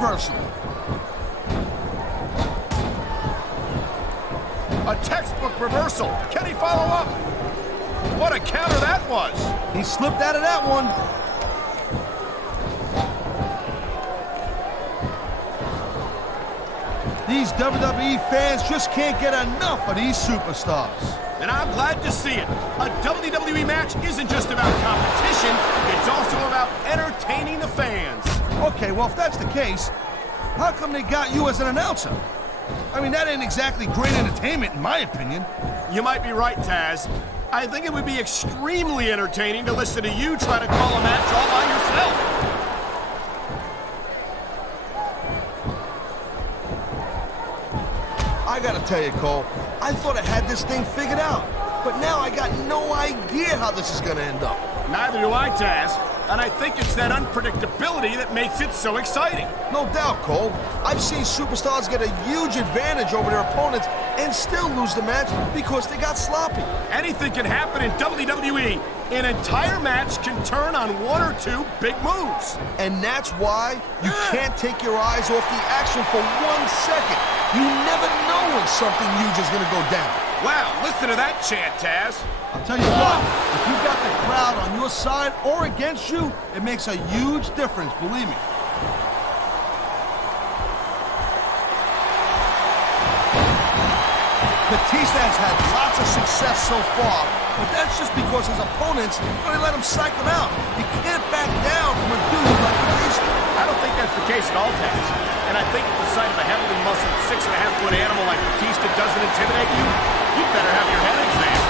reversal. A textbook reversal. Can he follow up? What a counter that was. He slipped out of that one. These WWE fans just can't get enough of these superstars. And I'm glad to see it. A WWE match isn't just about competition, it's also about entertaining the fans. Okay, well, if that's the case, how come they got you as an announcer? I mean, that ain't exactly great entertainment, in my opinion. You might be right, Taz. I think it would be extremely entertaining to listen to you try to call a match all by yourself. I gotta tell you, Cole, I thought I had this thing figured out, but now I got no idea how this is gonna end up. Neither do I, Taz. And I think it's that unpredictability that makes it so exciting. No doubt, Cole. I've seen superstars get a huge advantage over their opponents and still lose the match because they got sloppy. Anything can happen in WWE. An entire match can turn on one or two big moves. And that's why you can't take your eyes off the action for 1 second. You never know when something huge is gonna go down. Wow, listen to that chant, Taz. I'll tell you what, if you got the crowd on your side or against you, it makes a huge difference, believe me. Batista has had lots of success so far, but that's just because his opponents really let him psych him out. You can't back down from a dude like Batista. I don't think that's the case at all, Taz. And I think at the sight of a heavily muscled 6.5-foot animal like Batista doesn't intimidate you, you'd better have your head examined.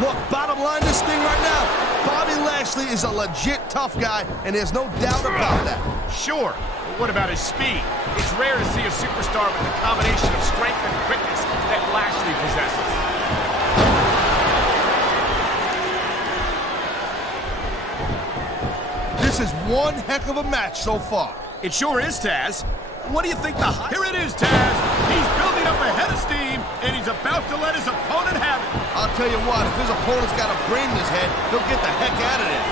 Look, bottom line this thing right now, Bobby Lashley is a legit tough guy, and there's no doubt about that. Sure, but what about his speed? It's rare to see a superstar with the combination of strength and quickness that Lashley possesses. This is one heck of a match so far. It sure is, Taz. What do you think Here it is, Taz. He's building up a head of steam, and he's about to let his opponent have it. I'll tell you what, if his opponent's got a brain in his head, he'll get the heck out of there.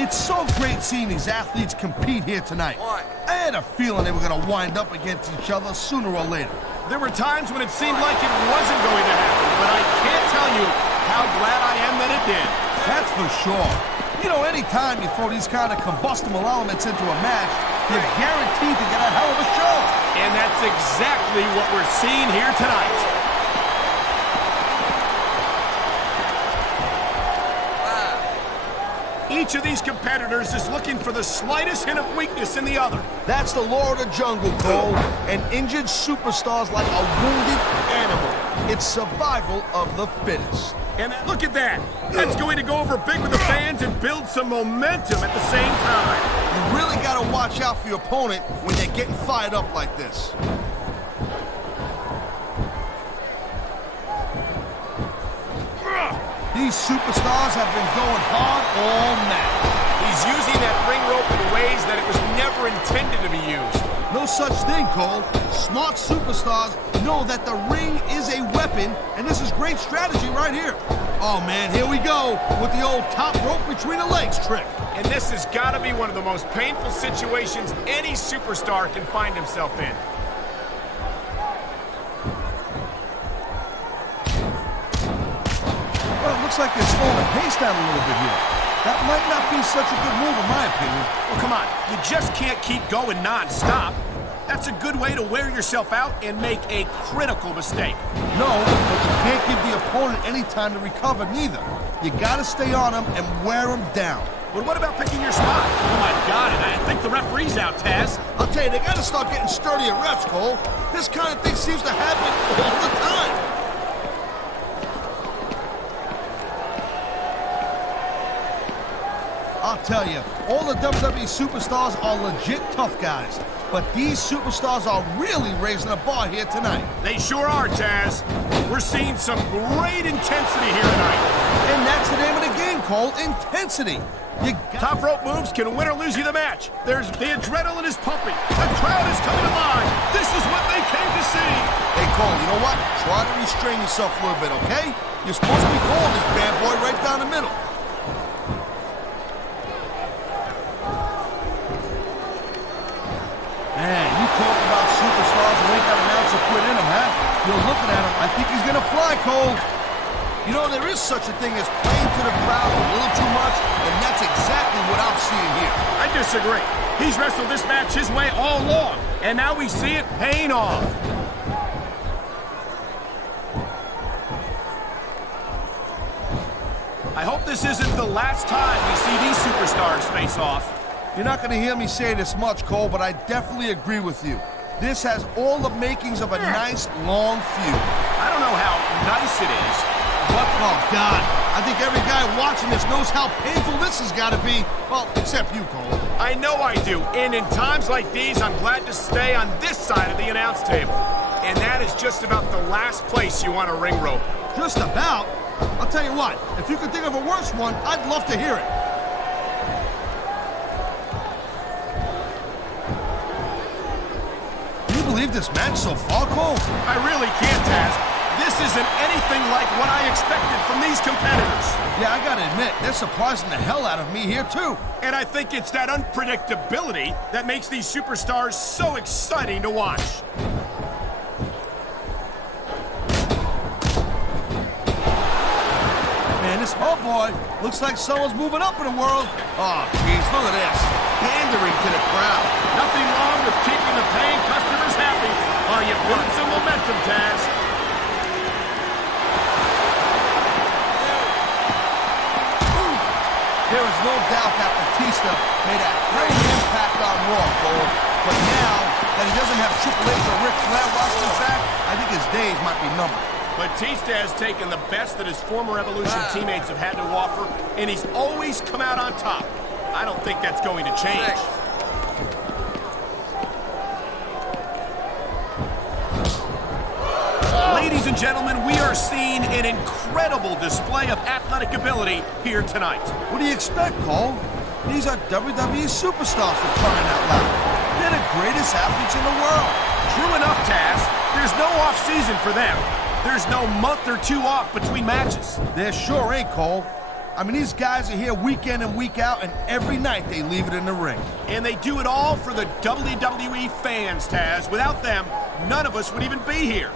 It's so great seeing these athletes compete here tonight. Why? I had a feeling they were going to wind up against each other sooner or later. There were times when it seemed like it wasn't going to happen, but I can't tell you how glad I am that it did. That's for sure. You know, anytime you throw these kind of combustible elements into a match, you're guaranteed to get a hell of a show. And that's exactly what we're seeing here tonight. Each of these competitors is looking for the slightest hint of weakness in the other. That's the law of the jungle, Cole. An injured superstar's like a wounded animal. It's survival of the fittest. And look at that. That's going to go over big with the fans and build some momentum at the same time. You really got to watch out for your opponent when they're getting fired up like this. These superstars have been going hard all match. He's using that ring rope in ways that it was never intended to be used. No such thing, Cole. Smart superstars know that the ring is a weapon, and this is great strategy right here. Oh, man, here we go with the old top rope between the legs trick. And this has got to be one of the most painful situations any superstar can find himself in. Well, it looks like they're slowing the pace down a little bit here. That might not be such a good move, in my opinion. Well, come on. You just can't keep going non-stop. That's a good way to wear yourself out and make a critical mistake. No, but you can't give the opponent any time to recover, neither. You gotta stay on him and wear him down. But what about picking your spot? Oh, my God, and I think the referee's out, Taz. I'll tell you, they gotta start getting sturdier reps, Cole. This kind of thing seems to happen all the time. I'll tell you, all the WWE superstars are legit tough guys. But these superstars are really raising the bar here tonight. They sure are, Taz. We're seeing some great intensity here tonight. And that's the name of the game, Cole. Intensity. Top rope moves can win or lose you the match. The adrenaline is pumping. The crowd is coming alive. This is what they came to see. Hey, Cole, you know what? Try to restrain yourself a little bit, okay? You're supposed to be calling this bad boy right down the middle. Man, you talk about superstars who ain't got an ounce of quit in them, huh? You're looking at him. I think he's gonna fly, Cole. You know, there is such a thing as playing to the crowd a little too much, and that's exactly what I'm seeing here. I disagree. He's wrestled this match his way all along, and now we see it paying off. I hope this isn't the last time we see these superstars face off. You're not going to hear me say this much, Cole, but I definitely agree with you. This has all the makings of a nice, long feud. I don't know how nice it is. But, oh, God, I think every guy watching this knows how painful this has got to be. Well, except you, Cole. I know I do, and in times like these, I'm glad to stay on this side of the announce table. And that is just about the last place you want a ring rope. Just about? I'll tell you what, if you could think of a worse one, I'd love to hear it. Can you believe this match so far, Cole? I really can't, Taz. This isn't anything like what I expected from these competitors. Yeah, I gotta admit, they're surprising the hell out of me here, too. And I think it's that unpredictability that makes these superstars so exciting to watch. Oh boy, looks like someone's moving up in the world. Oh, geez, look at this. Pandering to the crowd. Nothing wrong with keeping the paying customers happy while you build some momentum, Taz. There is no doubt that Batista made a great impact on Raw, Cole. But now that he doesn't have Triple H or Ric Flair watching his back, I think his days might be numbered. Batista has taken the best that his former Evolution teammates have had to offer, and he's always come out on top. I don't think that's going to change. Ladies and gentlemen, we are seeing an incredible display of athletic ability here tonight. What do you expect, Cole? These are WWE superstars for crying out loud. They're the greatest athletes in the world. True enough, Taz. There's no off-season for them. There's no month or two off between matches. There sure ain't, Cole. I mean, these guys are here week in and week out, and every night they leave it in the ring. And they do it all for the WWE fans, Taz. Without them, none of us would even be here.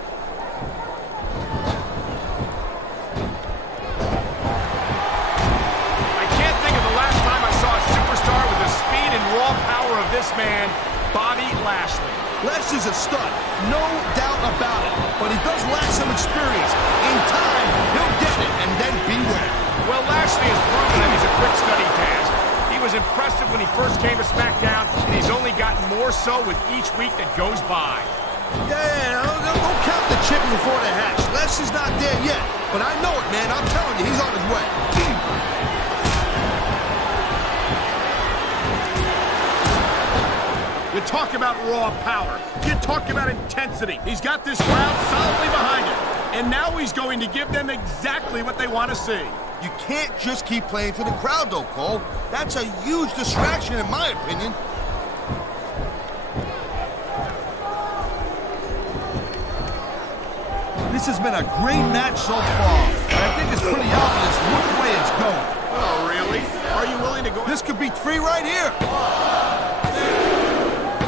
I can't think of the last time I saw a superstar with the speed and raw power of this man, Bobby Lashley. Lashley's a stud, no doubt about it, but he does lack some experience. In time, he'll get it, and then beware. Well, Lashley has proven that he's a quick study, Taz. He was impressive when he first came to SmackDown, and he's only gotten more so with each week that goes by. Yeah, don't count the chicken before the hatch. Lashley's not there yet, but I know it, man. I'm telling you, he's on his way. You talk about raw power. You talk about intensity. He's got this crowd solidly behind him. And now he's going to give them exactly what they want to see. You can't just keep playing to the crowd, though, Cole. That's a huge distraction, in my opinion. This has been a great match so far, but I think it's pretty obvious which way it's going. Oh, really? Are you willing to go? This could be 3 right here.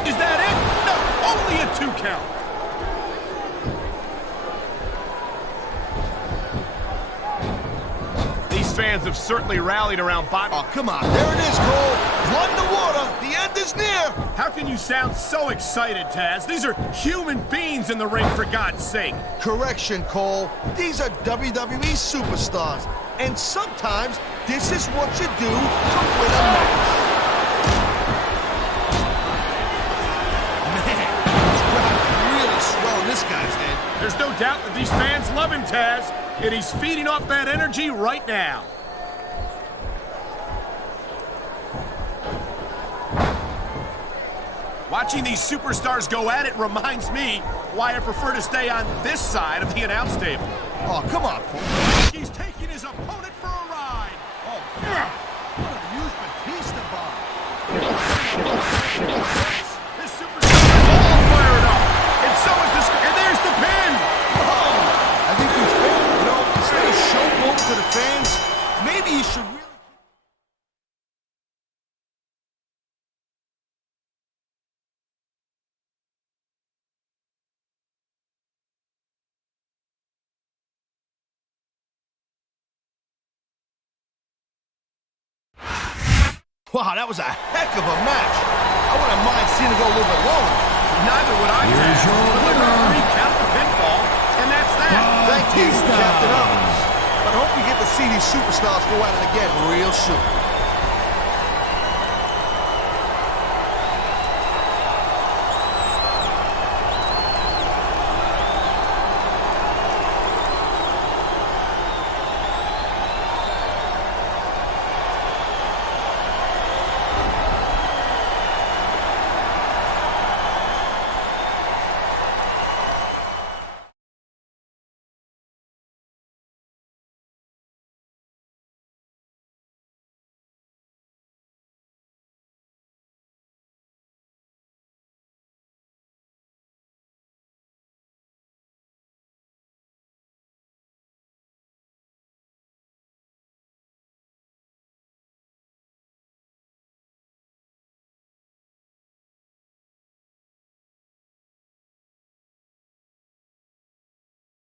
Is that it? No, only a 2 count. These fans have certainly rallied around Bobby. Oh, come on. There it is, Cole. Blood in the water. The end is near. How can you sound so excited, Taz? These are human beings in the ring, for God's sake. Correction, Cole. These are WWE superstars. And sometimes this is what you do to win a match. This guy's head. There's no doubt that these fans love him, Taz, and he's feeding off that energy right now. Watching these superstars go at it reminds me why I prefer to stay on this side of the announce table. Oh, come on, Cole. He's taking his opponent for a ride. Oh, God. What a huge Batista bomb. This superstar is all fired up. And so is this. And there's the pin. Oh, I think he's failed. You know, instead of showboating to the fans, maybe he should really... Wow, that was a heck of a match. I wouldn't mind seeing it go a little bit longer. Neither would I. Here's your But the winner. referee count the pinfall, and that's that. Thank you, Batista. Captain Obvious. But I hope we get to see these superstars go at it again real soon.